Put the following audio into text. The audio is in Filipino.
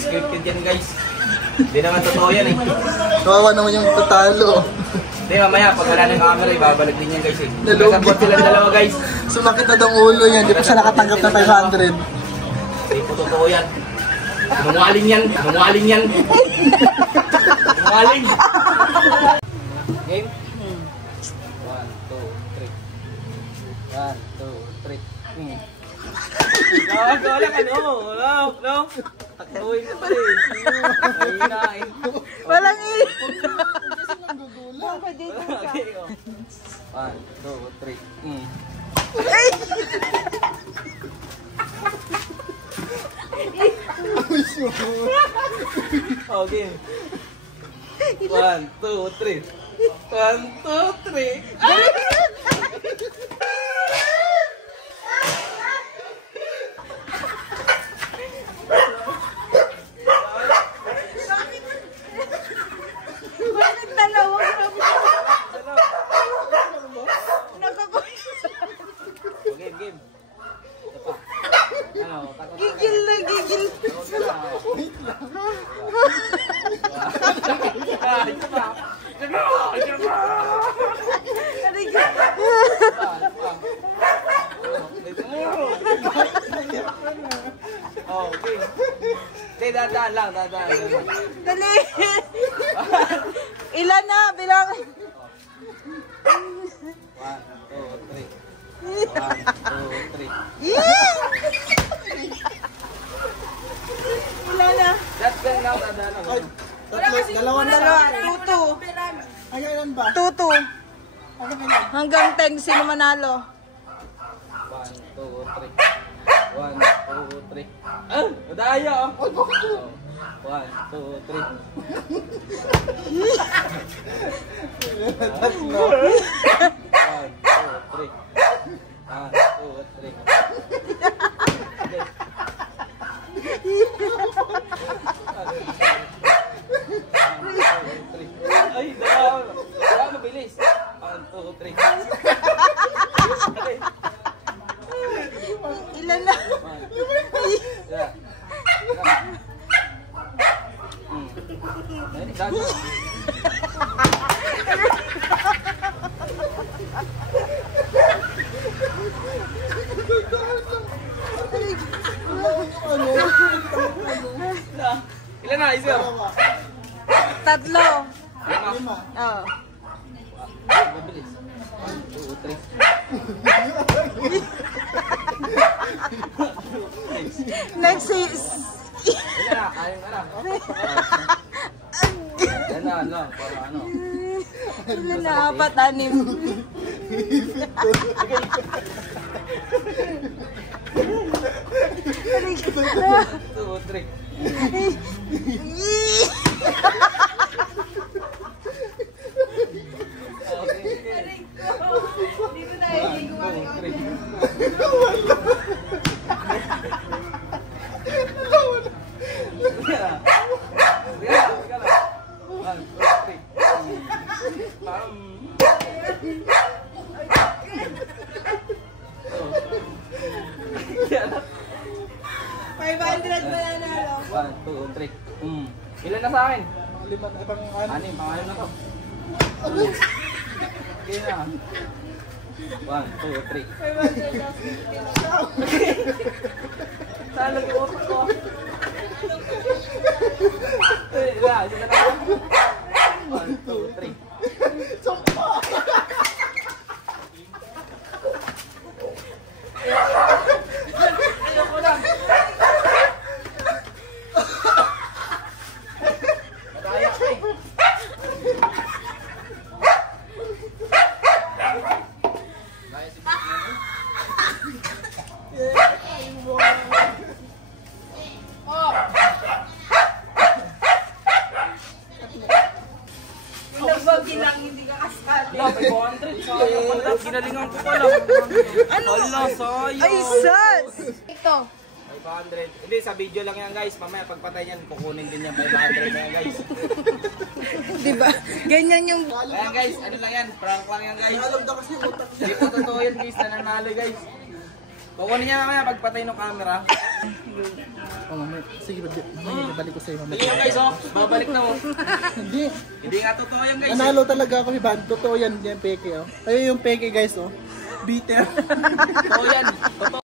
scripted yan guys. Hindi naman totoo yan eh. Kawawa naman yung tatalo. Hindi, mamaya pag wala ng camera, ibabalik din yan guys eh. Nagkasabot silang dalawa guys. Sumakit na daw ulo yan, hindi pa siya nakatanggap na 500. Hindi po totoo yan. Nungaling yan. Nungaling yan. Nungaling. Game? 1, 2, 3. 1, 2, 3. Wala ka no. No. Takbuhin ka pa rin. Ayun. Walang i. Okay, 1, 2, 3. Okay. 1, 2, 3. 1, 2, 3. Game. Ano, gigil na gigil. Wait lang. Okay. Okay, dadaan lang. Dali. Ilan na? Bilang. 1, 2, 3. 1, 2, 3. Ilan na? That's good now, dadaan lang. Dalawa. Tutu. Ilan ba? Tutu. Hanggang 10 sino manalo. 1, 2, 3. 1, 2, 3. Ah! Madaya ah! 1, 2, 3. Tatlo. 1, 2, 3. 1, 2, 3. Ay, dalawa mabilis. 1, 2, 3. Ilan na? Yeah. Ilan na? Isa? 3. 5. Oo. Mabilis. 1, 2, 3. Next is... Ilan na? Ayun ka lang. Yan na, ano? Para ano? Ilan na? 4, 2, 3. Dito tayo, hindi Ilan na sa akin? 5 na ibang Anim na to. Okay na. 1, 2, 3. Saan lagi otak ko? Isa na lang. 1, 2, 3. Ayoko na. Ginalingan ko pala. Ano? Hala, sayang. Ay, sus! Ito. 500. Hindi, sa video lang yan guys. Mamaya pagpatay niyan, kukunin din yan 500 na yan guys. Diba? Ganyan yung... Ayan guys, ano lang yan? Prank lang yan guys. Hindi po totoo yan guys, nananalo guys. Kukunin niya mamaya pagpatay ng camera. Oh, mamaya. Sige, balik ko sa'yo mamaya. Sige guys, oh. Babalik na oh. Hindi. Hindi nga totoo yan guys. Nanalo talaga ako, Ivan. Totoo yan, yung peke, oh. Ayun yung peke, guys, oh. Bitter. Totoo yan. Totoo.